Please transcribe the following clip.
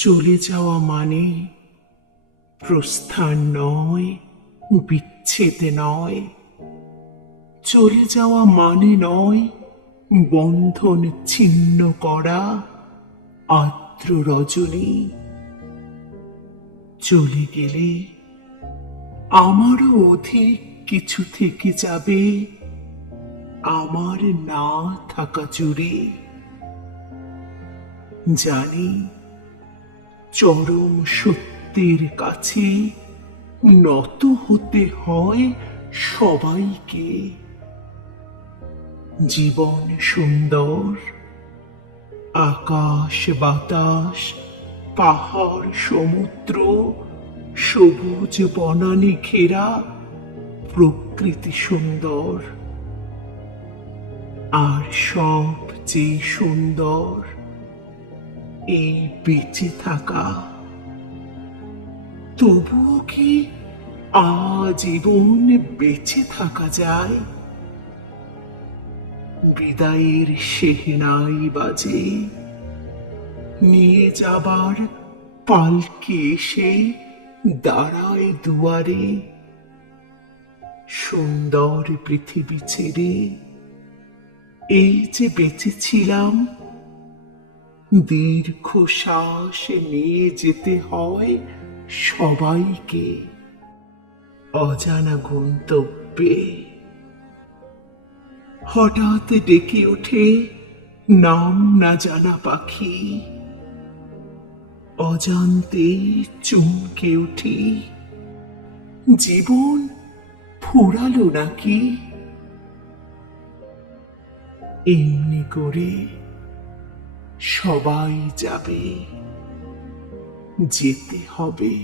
চলে যাওয়া মানে প্রস্থান নয়, বিচ্ছেদ নয়। চলে যাওয়া মানে নয় বন্ধন ছিন্ন করা আর্দ্র রজনী। চলে গেলে আমারও অধিক কিছু থেকে যাবে আমার না থাকা জুড়ে। জানি চরম সত্যের কাছে নত হতে হয় সবাইকে। জীবন সুন্দর, আকাশ বাতাস, পাহাড় সমুদ্র, সবুজ বনানী ঘেরা প্রকৃতি সুন্দর। আর সবচেয়ে সুন্দর এই বেঁচে থাকা। তবুও কি আজীবন বেঁচে থাকা যায়? বিদায়ের সেহনাই বাজে, নিয়ে যাবার পালকি এসে দাঁড়ায় দুয়ারে। সুন্দর পৃথিবী ছেড়ে এই যে বেঁচেছিলাম, দীর্ঘশ্বাস নিয়ে যেতে হয় সবাইকে অজানা গন্তব্যে। হঠাৎ ডেকে ওঠে নাম না জানা পাখি, অজান্তেই চমকে উঠি। জীবন ফুরালো নাকি? এমনি করে সবাই যাবে, যেতে হবে।